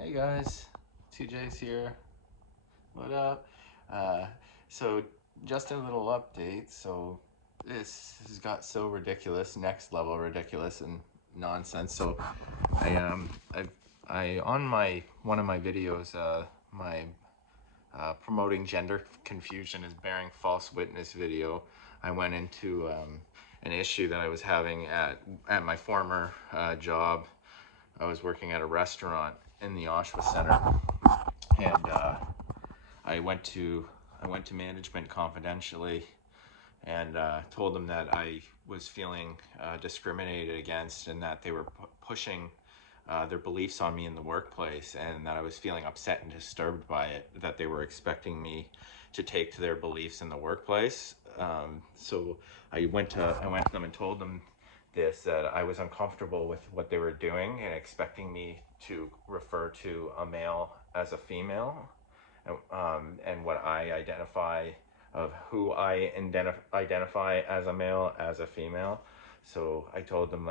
Hey guys, TJ's here. What up? Uh, so just a little update. So this has got so ridiculous, next level ridiculous and nonsense. So I on my one of my videos, my promoting gender confusion is bearing false witness video. I went into an issue that I was having at my former job. I was working at a restaurant in the Oshawa Center, and I went to management confidentially and told them that I was feeling discriminated against, and that they were pushing their beliefs on me in the workplace, and that I was feeling upset and disturbed by it, that they were expecting me to take to their beliefs in the workplace. So I went to them and told them this, that I was uncomfortable with what they were doing and expecting me to refer to a male as a female, and what I identify of who I identify as a male as a female. So I told them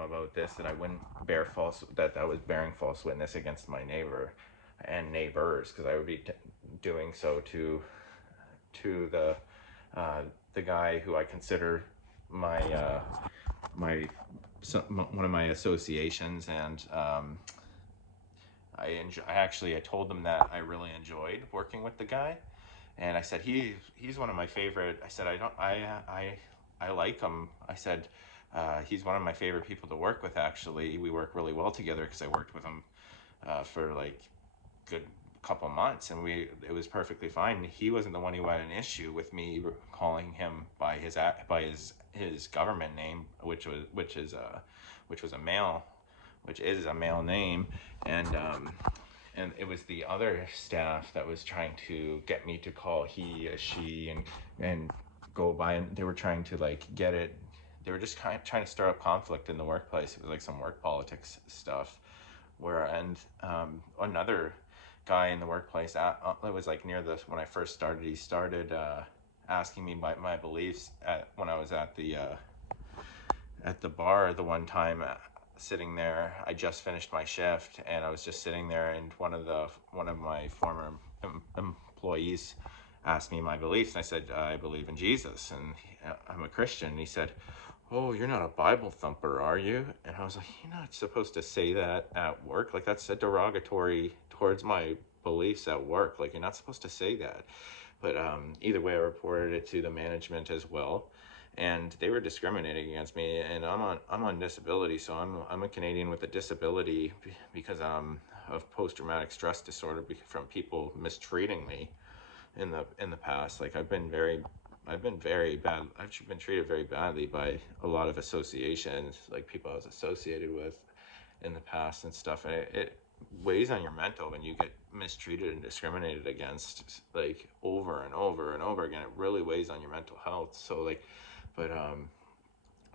about this, that I wouldn't that I was bearing false witness against my neighbor and neighbors, because I would be doing so to the guy who I consider my one of my associations. And I told them that I really enjoyed working with the guy, and I said he's one of my favorite. I said I like him. I said he's one of my favorite people to work with. Actually, we work really well together because I worked with him for like good couple months, and it was perfectly fine. He wasn't the one who had an issue with me calling him by his government name, which is a male, which is a male name. And it was the other staff that was trying to get me to call he, a she, and go by, and they were trying to like get it. They were just trying to start up conflict in the workplace. It was like some work politics stuff. Another guy in the workplace, it was like near when I first started, he started asking me my beliefs when I was at the bar the one time, sitting there. I just finished my shift, and I was just sitting there, and one of my former employees asked me my beliefs, and I said I believe in Jesus, and I'm a Christian. And he said, "Oh, you're not a Bible thumper, are you?" And I was like, "You're not supposed to say that at work. Like, that's a derogatory towards my beliefs at work. Like, you're not supposed to say that." But either way, I reported it to the management as well, and they were discriminating against me. And I'm on disability, so I'm a Canadian with a disability because of post-traumatic stress disorder from people mistreating me in the past. Like, I've been very bad. I've been treated very badly by a lot of associations, like people I was associated with in the past and stuff. And it weighs on your mental when you get mistreated and discriminated against, like, over and over and over again. It really weighs on your mental health. So like, but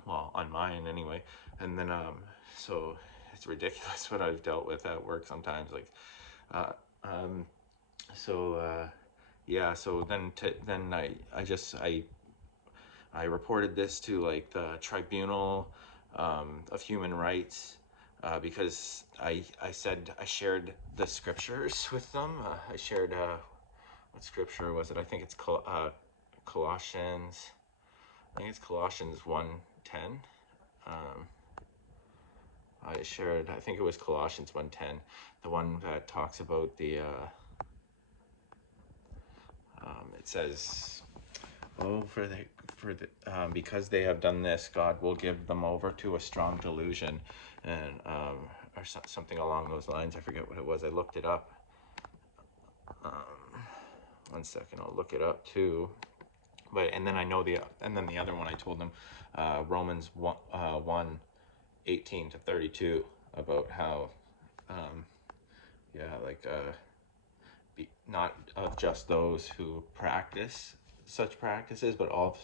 well, on mine anyway. And then so it's ridiculous what I've dealt with at work sometimes. Like, uh, um, so yeah. So then I reported this to like the tribunal of human rights, because I shared the scriptures with them. I shared what scripture was it? I think it's Colossians. I think it's Colossians 1:10. Um, I think it was Colossians 1:10, the one that talks about it says, "Oh, because they have done this, God will give them over to a strong delusion," and or something along those lines. I forget what it was. I looked it up. One second, I'll look it up too. But and then the other one I told them, Romans 1:18-32, about how not of just those who practice such practices, but all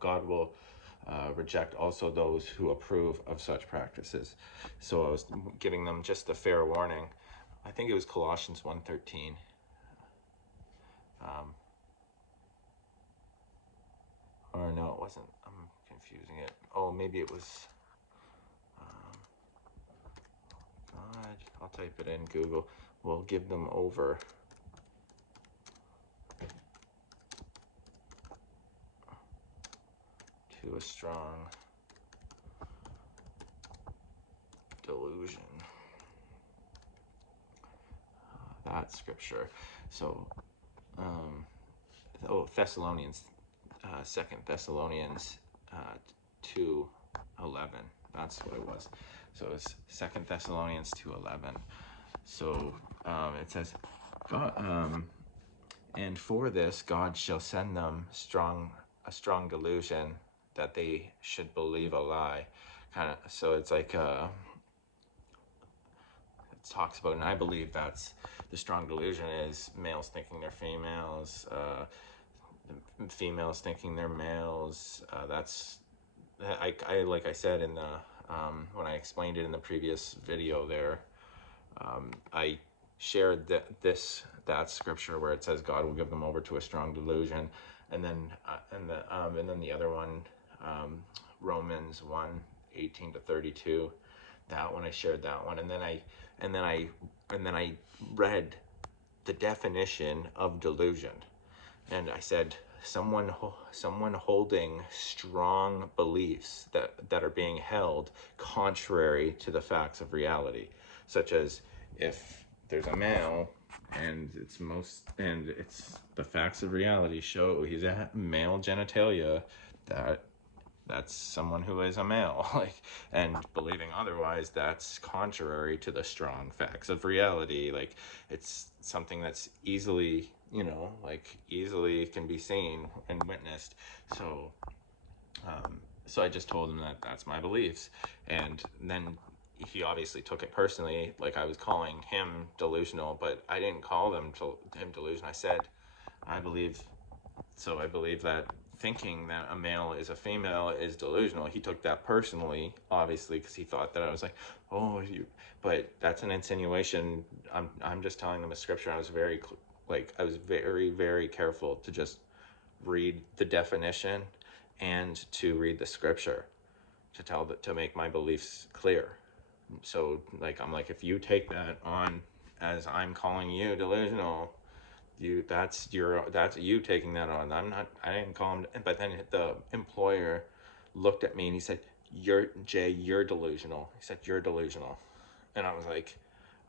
God will reject also those who approve of such practices. So I was giving them just a fair warning. I think it was Colossians 1:13. Or no, it wasn't. I'm confusing it. Oh, maybe it was. God, I'll type it in Google. Will give them over to a strong delusion. That scripture. So, Thessalonians, 2 Thessalonians 2:11. That's what it was. So it's 2 Thessalonians 2:11. So it says, God, and for this God shall send them a strong delusion that they should believe a lie. Kind of. So it's like it talks about, and I believe that's the strong delusion is males thinking they're females, females thinking they're males. That's I like I said in the when I explained it in the previous video there. I shared that scripture where it says God will give them over to a strong delusion, and then and then the other one, Romans 1:18-32. That one I shared that one, and then I read the definition of delusion, and I said someone holding strong beliefs that are being held contrary to the facts of reality, such as if there's a male and it's the facts of reality show he's a male genitalia, that's someone who is a male, like, and believing otherwise, that's contrary to the strong facts of reality. Like, it's something that's easily, easily can be seen and witnessed. So I just told him that that's my beliefs, and then he obviously took it personally, like I was calling him delusional, but I didn't call him delusional. I said, I believe that thinking that a male is a female is delusional. He took that personally, obviously, because he thought that I was like, but that's an insinuation. I'm just telling them a scripture. I was very, very careful to just read the definition and to read the scripture to make my beliefs clear. So, I'm like, if you take that on as I'm calling you delusional, that's you taking that on. I didn't call him. But then the employer looked at me and he said, you're delusional. He said, you're delusional. And I was like,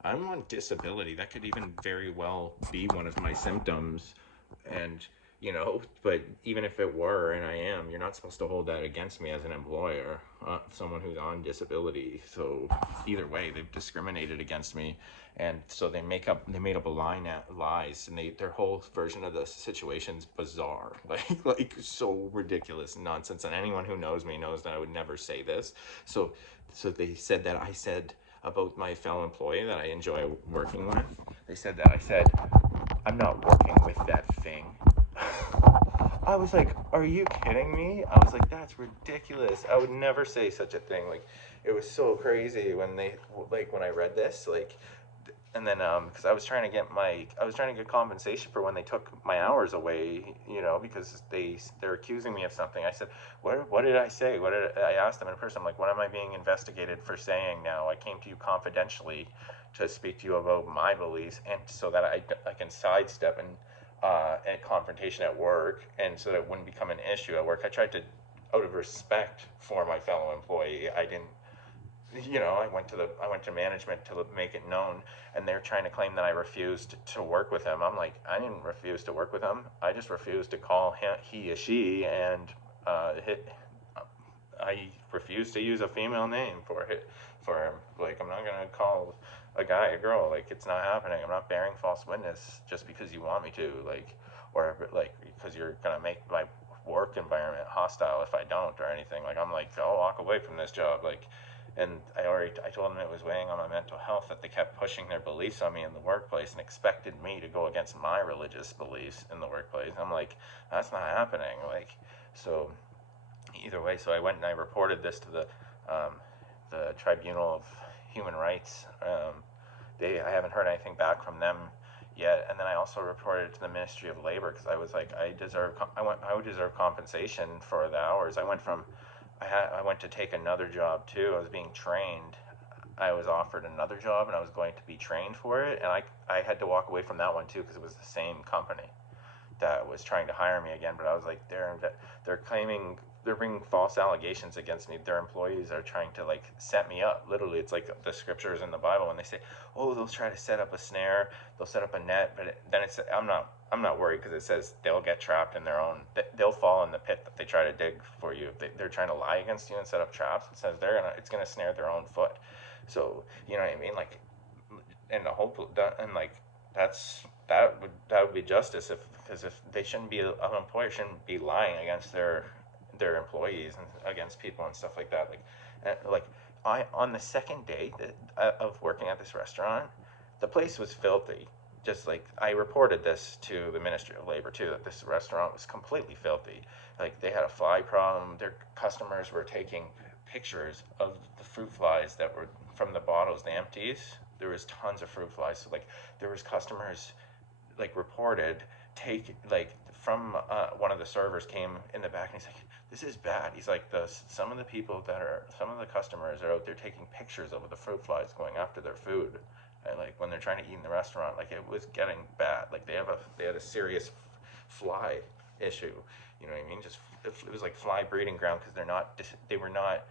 I'm on disability. That could even very well be one of my symptoms. And but even if it were, and I am, you're not supposed to hold that against me as an employer, someone who's on disability. So either way, they've discriminated against me, and so they made up lies, and their whole version of the situation's bizarre, like so ridiculous nonsense. And anyone who knows me knows that I would never say this. So they said that I said about my fellow employee that I enjoy working with. They said that I said, I'm not working with that thing. I was like, are you kidding me? I was like, that's ridiculous. I would never say such a thing. Like, it was so crazy when when I read this, and then because I was trying to get compensation for when they took my hours away, because they're accusing me of something. I said, what did I say? I asked them in person? I'm like, what am I being investigated for saying now? I came to you confidentially to speak to you about my beliefs, and so that I can sidestep and confrontation at work, and so that it wouldn't become an issue at work. I tried to, out of respect for my fellow employee, I didn't, I went to management to make it known, and they're trying to claim that I refused to work with him. I'm like, I didn't refuse to work with him. I just refused to call him he or she, and I refused to use a female name for him. Like, I'm not gonna call a guy a girl. Like, it's not happening. I'm not bearing false witness just because you want me to, or because you're gonna make my work environment hostile if I don't, or anything. Like, I'm like, I'll walk away from this job. And I told them it was weighing on my mental health that they kept pushing their beliefs on me in the workplace and expected me to go against my religious beliefs in the workplace. I'm like, that's not happening. So either way, so I went and I reported this to the Tribunal of Human Rights. I haven't heard anything back from them yet, and then I also reported it to the Ministry of Labor, because I was like, I would deserve compensation for the hours. I went to take another job too. I was being trained I was offered another job and I was going to be trained for it, and I had to walk away from that one too because it was the same company that was trying to hire me again. But I was like, they're claiming, they're bringing false allegations against me. Their employees are trying to like set me up. Literally, it's like the scriptures in the Bible when they say, oh, they'll try to set up a snare, they'll set up a net, but then it's, I'm not worried because it says they'll get trapped in their own, they'll fall in the pit that they try to dig for you. They're trying to lie against you and set up traps. It says it's gonna snare their own foot. So you know what I mean, like, and the hope, and like, that would be justice, if, because if they shouldn't be, an employer shouldn't be lying against their employees and against people and stuff like that. Like I, on the second day of working at this restaurant, the place was filthy. Just like, I reported this to the Ministry of Labor too, that this restaurant was completely filthy. Like, they had a fly problem. Their customers were taking pictures of the fruit flies that were from the bottles, the empties. There was tons of fruit flies. So like, there was customers like reported take like from one of the servers came in the back and he's like, this is bad. He's like, some of the customers are out there taking pictures of the fruit flies going after their food, and like when they're trying to eat in the restaurant, like it was getting bad. Like they had a serious fly issue, you know what I mean? Just, it was like fly breeding ground because they were not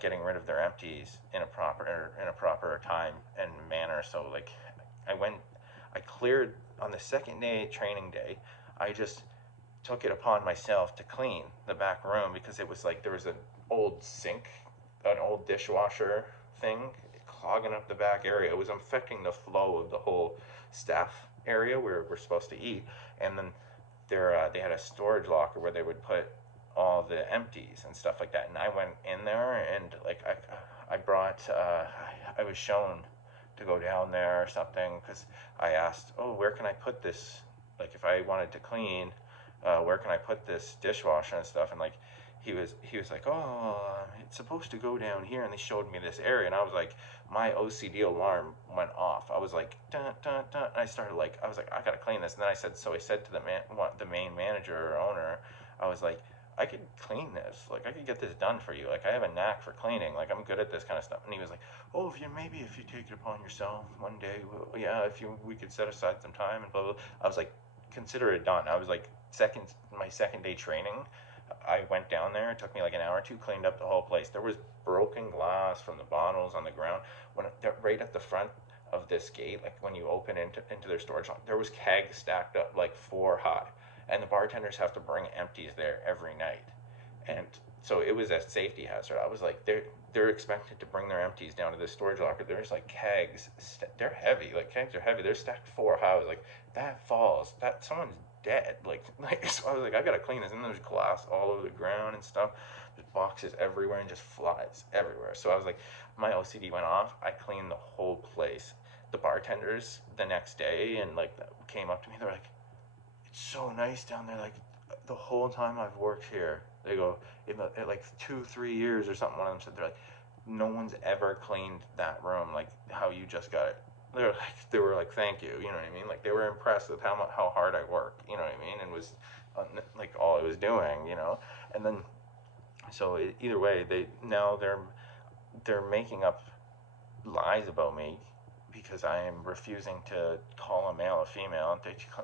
getting rid of their empties in a proper time and manner. So like, I cleared on the second day, training day. I just took it upon myself to clean the back room because it was like there was an old sink, an old dishwasher thing clogging up the back area. It was affecting the flow of the whole staff area where we're supposed to eat. And then they had a storage locker where they would put all the empties and stuff like that. And I went in there and like I brought I was shown to go down there or something because I asked, oh, where can I put this? Like, if I wanted to clean, where can I put this dishwasher and stuff? And like, he was like, oh, it's supposed to go down here, and they showed me this area, and I was like, my OCD alarm went off. I was like, dun, dun, dun. And I was like, I gotta clean this. And then I said to the main manager or owner, I was like, I could clean this. Like, I could get this done for you. Like, I have a knack for cleaning. Like, I'm good at this kind of stuff. And he was like, oh, if you take it upon yourself one day, yeah, we could set aside some time and blah, blah, blah. I was like, consider it done. I was like, my second day training, I went down there. It took me like an hour or two, cleaned up the whole place. There was broken glass from the bottles on the ground. Right at the front of this gate, like when you open into their storage, there was kegs stacked up like 4 high, and the bartenders have to bring empties there every night, and so it was a safety hazard. I was like, they're expected to bring their empties down to the storage locker. There's like kegs, they're heavy. Like, kegs are heavy. They're stacked 4 high. I was like, that falls, that someone's dead. Like so I was like, I gotta clean this. And there's glass all over the ground and stuff. There's boxes everywhere and just flies everywhere. So I was like, my OCD went off. I cleaned the whole place. The bartenders the next day and like came up to me. They're like, it's so nice down there. Like, the whole time I've worked here, they go, in like 2-3 years or something. One of them said, they're like, no one's ever cleaned that room like how you just got it. They were like, thank you, you know what I mean? Like, they were impressed with how hard I work, you know what I mean? And was like all I was doing, you know. And then, so either way, they're making up lies about me because I am refusing to call a male a female.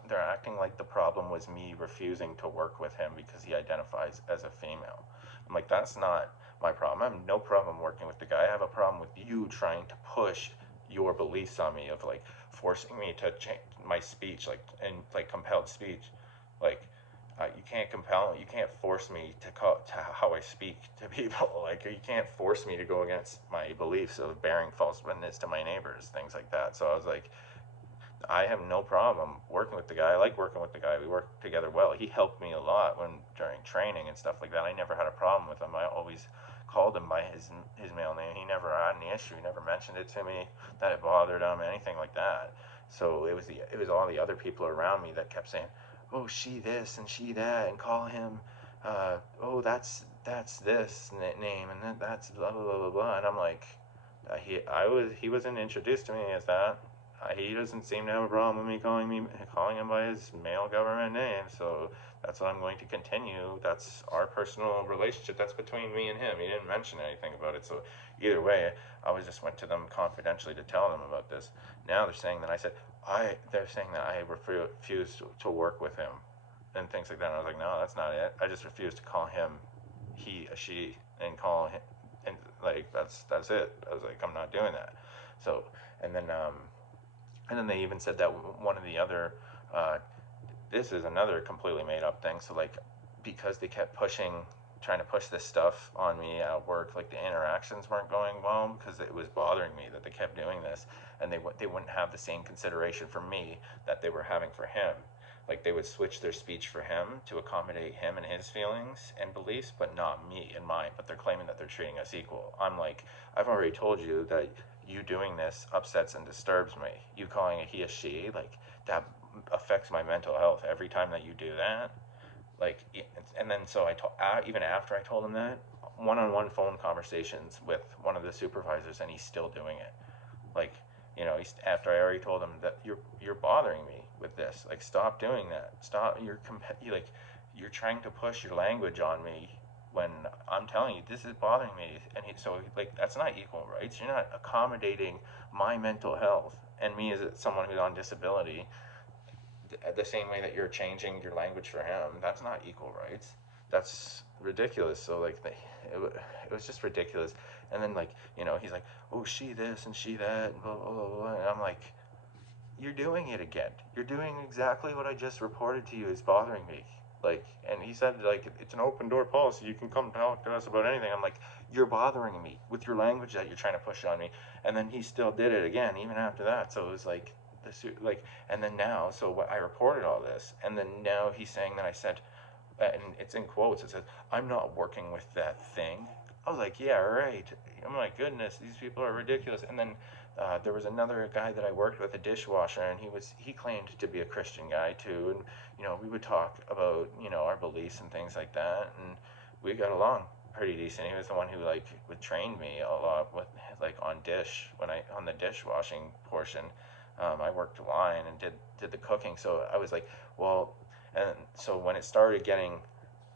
They're acting like the problem was me refusing to work with him because he identifies as a female. I'm like, that's not my problem. I have no problem working with the guy. I have a problem with you trying to push your beliefs on me, of like forcing me to change my speech, like, and like compelled speech. Like, you can't force me to how I speak to people. Like, you can't force me to go against my beliefs of bearing false witness to my neighbors, things like that. So I was like, I have no problem working with the guy. I like working with the guy. We work together well. He helped me a lot during training and stuff like that. I never had a problem with him. I always called him by his male name. He never had any issue. He never mentioned it to me that it bothered him, anything like that. So it was all the other people around me that kept saying, oh, she this and she that, and call him, oh, that's this name, and then that's blah blah blah blah blah. And I'm like, he wasn't introduced to me as that. he doesn't seem to have a problem with me calling him by his male government name, so that's what I'm going to continue. That's our personal relationship. That's between me and him. He didn't mention anything about it, so either way, I just went to them confidentially to tell them about this. Now they're saying that they're saying that I refused to work with him and things like that. And I was like, no, that's not it. I just refused to call him he, she, and call him, and like that's it. I was like, I'm not doing that. So, and then they even said that one of the other, this is another completely made up thing. So like, because they kept trying to push this stuff on me at work, like the interactions weren't going well because it was bothering me that they kept doing this, and they wouldn't have the same consideration for me that they were having for him. Like they would switch their speech for him to accommodate him and his feelings and beliefs, but not me and mine. But they're claiming that they're treating us equal. I'm like, I've already told you that you doing this upsets and disturbs me. You calling it he or she, like that affects my mental health every time that you do that. Like, and then so even after I told him that, one-on-one phone conversations with one of the supervisors, and he's still doing it. Like, he's, after I already told him that you're bothering me with this. Like, stop doing that. Stop. You're trying to push your language on me when I'm telling you this is bothering me. And so like that's not equal rights. You're not accommodating my mental health and me as someone who's on disability the same way that you're changing your language for him. That's not equal rights. That's ridiculous. So like it was just ridiculous. And then like he's like, oh, she this and she that and blah blah blah, blah. And I'm like, you're doing it again. You're doing exactly what I just reported to you is bothering me. Like, and he said like it's an open door policy. You can come talk to us about anything. I'm like, you're bothering me with your language that you're trying to push on me. And then he still did it again even after that. So it was like and then now, so what I reported all this, and then now he's saying that I said, and it's in quotes, it says, I'm not working with that thing. I was like, yeah, right. Oh my goodness, these people are ridiculous. And then there was another guy that I worked with, a dishwasher, and he claimed to be a Christian guy too, and we would talk about our beliefs and things like that, and we got along pretty decent. He was the one who would train me a lot with on the dishwashing portion. I worked line and did the cooking, so I was like, well, and so when it started getting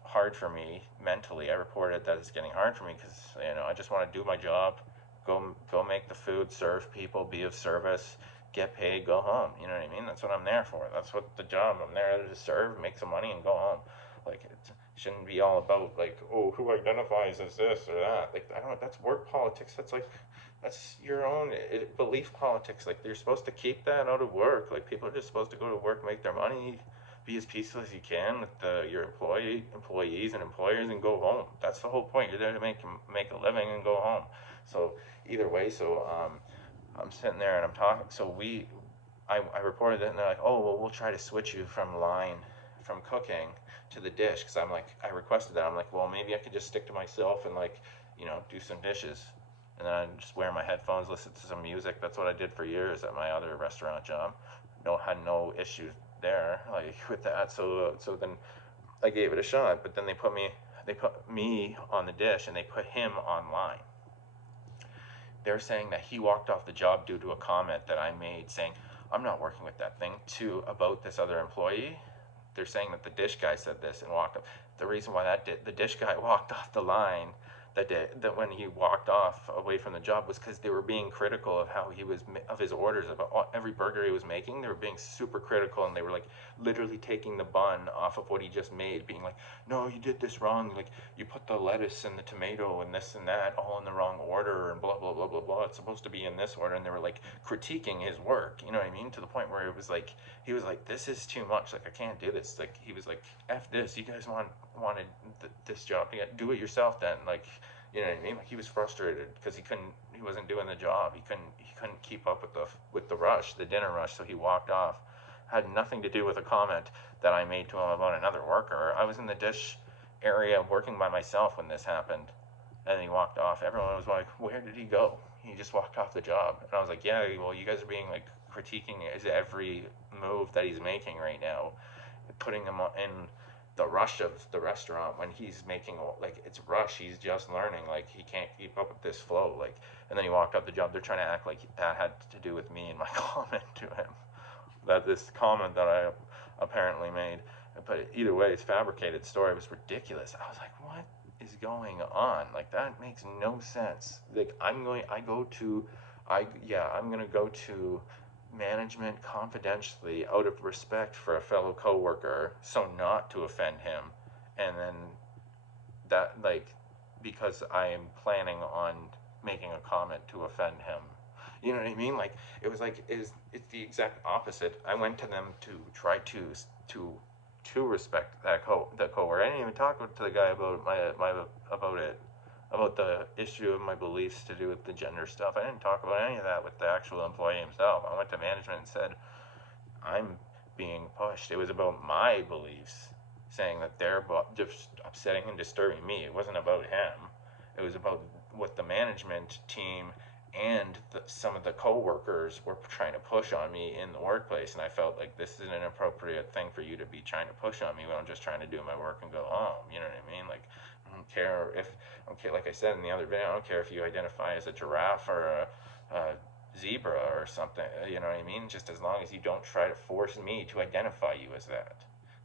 hard for me mentally, I reported that it's getting hard for me because I just want to do my job, go make the food, serve people, be of service, get paid, go home. You know what I mean? That's what I'm there for. That's what the job. I'm there to serve, make some money, and go home. Like it shouldn't be all about oh, who identifies as this or that. Like I don't. That's work politics. That's your own belief politics. Like you're supposed to keep that out of work. Like people are just supposed to go to work, make their money, be as peaceful as you can with your employees and employers, and go home. That's the whole point. You're there to make a living and go home. So either way, I'm sitting there and I'm talking. So I reported it, and they're like, oh well, we'll try to switch you from cooking to the dish, because I requested that. I'm like, well, maybe I could just stick to myself and do some dishes. And then I just wear my headphones, listen to some music. That's what I did for years at my other restaurant job. Had no issues there with that. So then I gave it a shot. But then they put me on the dish and they put him online. They're saying that he walked off the job due to a comment that I made saying, I'm not working with that thing, about this other employee. They're saying that the dish guy said this and walked up. The reason why the dish guy walked off the line that when he walked off away from the job was because they were being critical of his orders, of every burger he was making. They were being super critical, and they were literally taking the bun off of what he just made, being like, no, you did this wrong, you put the lettuce and the tomato and this and that all in the wrong order, and blah blah blah blah blah, it's supposed to be in this order. And they were critiquing his work, you know what I mean, to the point where it was he was like, this is too much, I can't do this. He was like, F this, you guys wanted this job, do it yourself then. You know what I mean? He was frustrated because he wasn't doing the job. He couldn't keep up with the rush, the dinner rush. So he walked off. Had nothing to do with a comment that I made to him about another worker. I was in the dish area working by myself when this happened, and he walked off. Everyone was like, where did he go? He just walked off the job. And I was like, yeah, well, you guys are being critiquing his every move that he's making right now, putting him in the rush of the restaurant when he's making, like, it's rush, he's just learning, like he can't keep up with this flow, like, and then he walked up the job. They're trying to act like that had to do with me and my comment to him, that this comment that I apparently made. But either way, it's fabricated story. It was ridiculous. I was like, what is going on? Like, that makes no sense. Like, I'm going to go to management confidentially out of respect for a fellow coworker, so not to offend him, and then that, like, because I am planning on making a comment to offend him. You know what I mean? Like, it was like, it's the exact opposite. I went to them to try to respect that the coworker. I didn't even talk to the guy about about the issue of my beliefs to do with the gender stuff. I didn't talk about any of that with the actual employee himself. I went to management and said, I'm being pushed. It was about my beliefs, saying that they're just upsetting and disturbing me. It wasn't about him. It was about what the management team and some of the co-workers were trying to push on me in the workplace. And I felt like, this is an inappropriate thing for you to be trying to push on me when I'm just trying to do my work and go home. You know what I mean? Like, I don't care if, okay, like I said in the other video, I don't care if you identify as a giraffe or a zebra or something, you know what I mean? Just as long as you don't try to force me to identify you as that.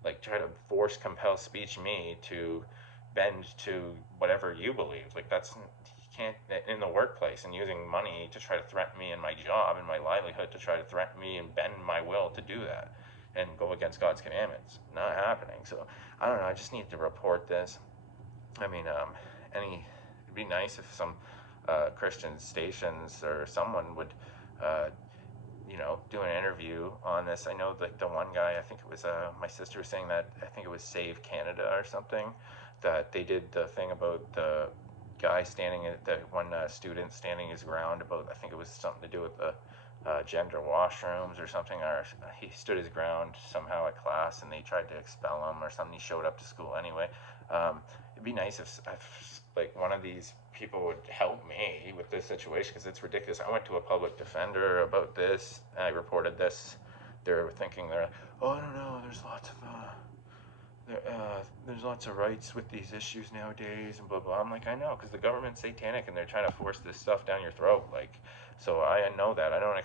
Like, try to force, compel speech me to bend to whatever you believe. Like, that's, you can't, in the workplace, and using money to try to threaten me in my job and my livelihood, to try to threaten me and bend my will to do that and go against God's commandments. Not happening. So, I don't know, I just need to report this. I mean, it'd be nice if some Christian stations or someone would, do an interview on this. I know that the one guy, I think it was my sister was saying that, I think it was Save Canada or something, that they did the thing about the guy standing at the one student standing his ground about, I think it was something to do with the gender washrooms or something, or he stood his ground somehow at class and they tried to expel him or something. He showed up to school anyway. It'd be nice if like one of these people would help me with this situation, because it's ridiculous. I went to a public defender about this. I reported this. They're thinking, oh, I don't know, there's lots of rights with these issues nowadays and blah blah. I'm like, I know, because the government's satanic and they're trying to force this stuff down your throat. Like, so I know that. I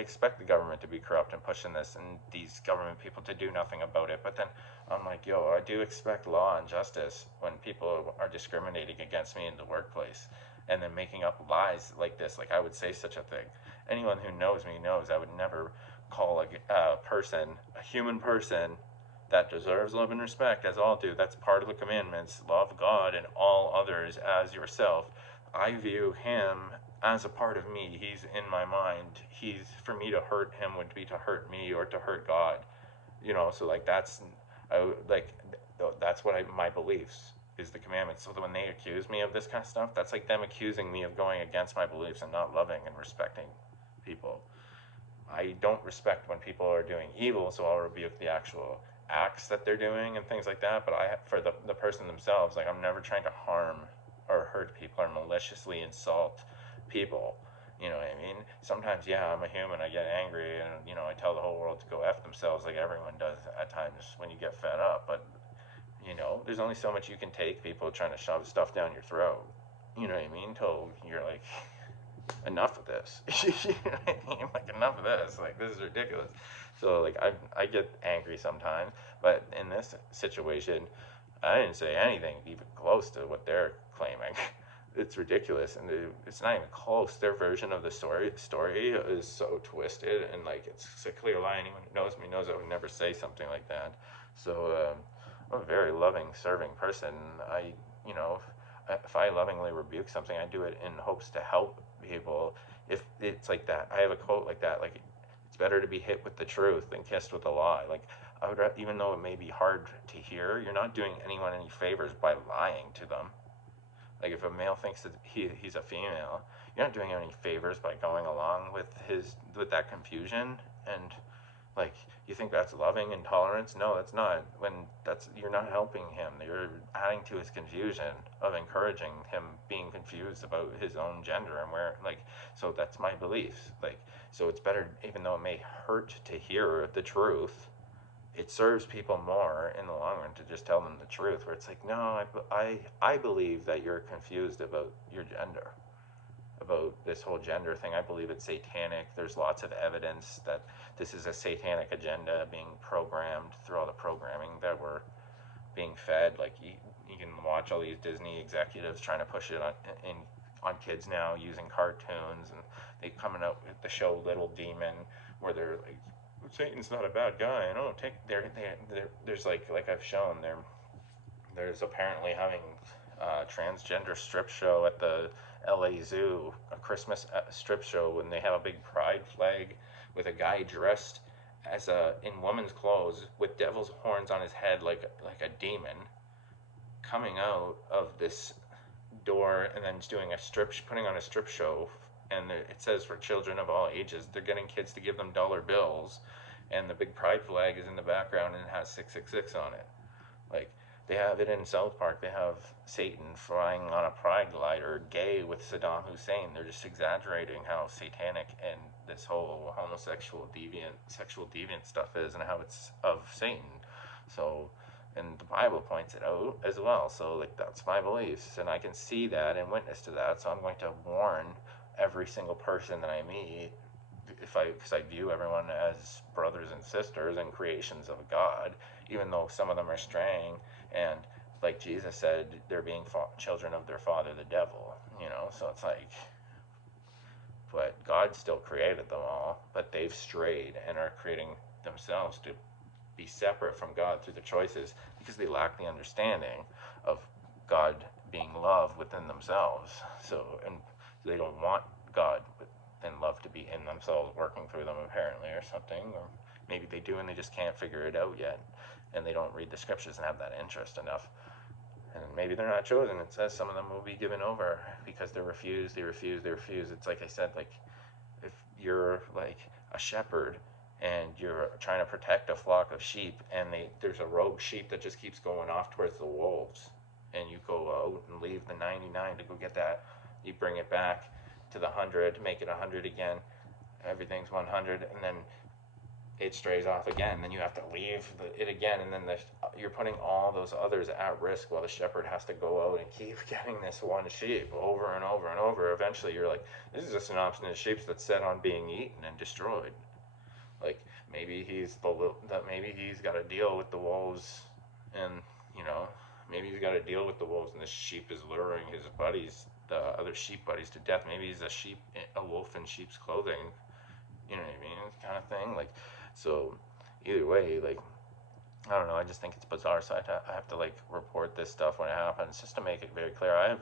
expect the government to be corrupt and pushing this and these government people to do nothing about it. But then I'm like, I do expect law and justice when people are discriminating against me in the workplace and then making up lies like this. Like, I would say such a thing. Anyone who knows me knows I would never call a human person that deserves love and respect, as all do. That's part of the commandments. Love God and all others as yourself. I view him as a part of me. He's in my mind. For me to hurt him would be to hurt me or to hurt God. So like, that's what my beliefs is, the commandments. So that when they accuse me of this kind of stuff, that's like them accusing me of going against my beliefs and not loving and respecting people. I don't respect when people are doing evil, so I'll rebuke the actual acts that they're doing and things like that. But for the person themselves, like, I'm never trying to harm or hurt people or maliciously insult people. You know what I mean? Sometimes, yeah, I'm a human. I get angry and, I tell the whole world to go F themselves, like everyone does at times when you get fed up. But, there's only so much you can take, people trying to shove stuff down your throat. You know what I mean? Till you're like, enough of this. You know what I mean? Like, enough of this. Like, this is ridiculous. So, like, I get angry sometimes. But in this situation, I didn't say anything even close to what they're claiming. It's ridiculous, and it's not even close. Their version of the story is so twisted, and like, it's a clear lie. Anyone who knows me knows I would never say something like that. So I'm a very loving, serving person. If I lovingly rebuke something, I do it in hopes to help people. If it's like that, I have a quote like that, like, it's better to be hit with the truth than kissed with a lie. Like, I would, even though it may be hard to hear, you're not doing anyone any favors by lying to them. Like, if a male thinks that he's a female, you're not doing him any favors by going along with that confusion. And like, you think that's loving and tolerance? No, that's not. You're not helping him. You're adding to his confusion of encouraging him being confused about his own gender and where, like, so that's my beliefs. Like, so it's better, even though it may hurt to hear the truth, it serves people more in the long run to just tell them the truth, where it's like, no, I believe that you're confused about your gender, about this whole gender thing. I believe it's satanic. There's lots of evidence that this is a satanic agenda being programmed through all the programming that we're being fed. Like you can watch all these Disney executives trying to push it on kids now using cartoons, and they coming out with the show Little Demon, where they're like, Satan's not a bad guy. I don't take there's like I've shown there's apparently having a transgender strip show at the LA Zoo, a Christmas strip show, when they have a big pride flag with a guy dressed as in woman's clothes with devil's horns on his head, like a demon, coming out of this door, and then putting on a strip show, and it says for children of all ages. They're getting kids to give them dollar bills, and the big pride flag is in the background and it has 666 on it. Like, they have it in South Park. They have Satan flying on a pride glider, gay with Saddam Hussein. They're just exaggerating how satanic and this whole homosexual sexual deviant stuff is, and how it's of Satan. So, and the Bible points it out as well. So, like, that's my beliefs, and I can see that and witness to that. So I'm going to warn every single person that I meet, because I view everyone as brothers and sisters and creations of God, even though some of them are straying, and like Jesus said, they're being children of their father, the devil, so it's like, but God still created them all, but they've strayed and are creating themselves to be separate from God through the choices, because they lack the understanding of God being love within themselves. So, and they don't want God and love to be in themselves, working through them, apparently, or something. Or maybe they do and they just can't figure it out yet, and they don't read the scriptures and have that interest enough. And maybe they're not chosen. It says some of them will be given over because they refuse. It's like I said, like, if you're like a shepherd and you're trying to protect a flock of sheep, and there's a rogue sheep that just keeps going off towards the wolves, and you go out and leave the 99 to go get that, you bring it back to the 100, make it 100 again, everything's 100, and then it strays off again, then you have to leave it again, and then you're putting all those others at risk while the shepherd has to go out and keep getting this one sheep over and over and over. Eventually you're like, this is just an obstinate sheep that's set on being eaten and destroyed. Like, maybe he's got to deal with the wolves, and maybe he's got to deal with the wolves, and this sheep is luring his buddies, the other sheep buddies, to death. Maybe he's a wolf in sheep's clothing, you know what I mean, kind of thing. Like, so either way, like, I don't know, I just think it's bizarre. So I have to like report this stuff when it happens, just to make it very clear.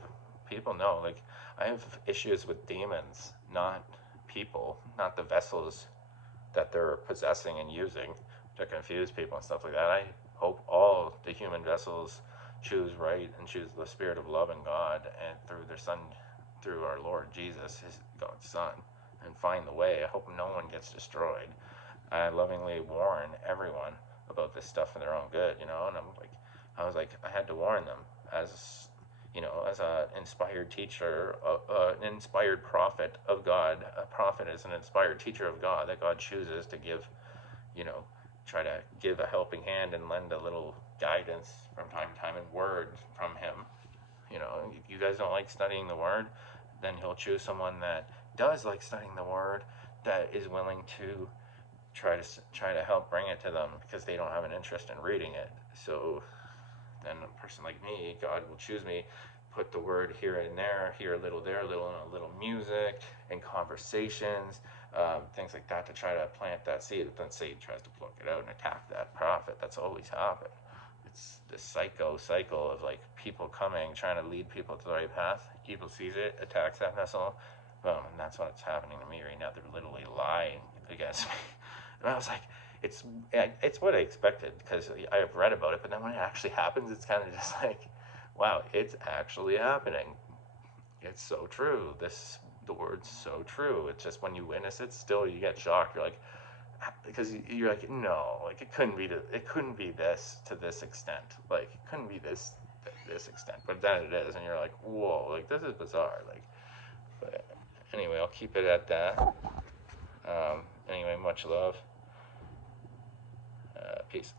People know, like, I have issues with demons, not people, not the vessels that they're possessing and using to confuse people and stuff like that. I hope all the human vessels choose right and choose the spirit of love and God, and through their Son, through our Lord Jesus, God's Son, and find the way. I hope no one gets destroyed. I lovingly warn everyone about this stuff for their own good, and I was like, I had to warn them as an inspired teacher, an inspired prophet of God. A prophet is an inspired teacher of God that God chooses to give, try to give a helping hand and lend a little guidance from time to time, and word from him. If you guys don't like studying the word, then he'll choose someone that does like studying the word, that is willing to try to help bring it to them, because they don't have an interest in reading it. So then a person like me, God will choose me, put the word here and there a little, there a little, and a little music and conversations, things like that, to try to plant that seed. But then Satan tries to pluck it out and attack that prophet. That's always happened. It's this cycle of like people coming, trying to lead people to the right path. Evil sees it, attacks that vessel, boom, and that's what's happening to me right now. They're literally lying against me. And I was like, it's what I expected, because I have read about it, but then when it actually happens, it's kind of just like, wow, it's actually happening. It's so true. The word's so true. It's just when you witness it, still you get shocked. You're like, because you're like, no, like, it couldn't be this to this extent. Like, it couldn't be this extent. But then it is, and you're like, whoa, like, this is bizarre. Like, but anyway, I'll keep it at that. Anyway, much love. Peace.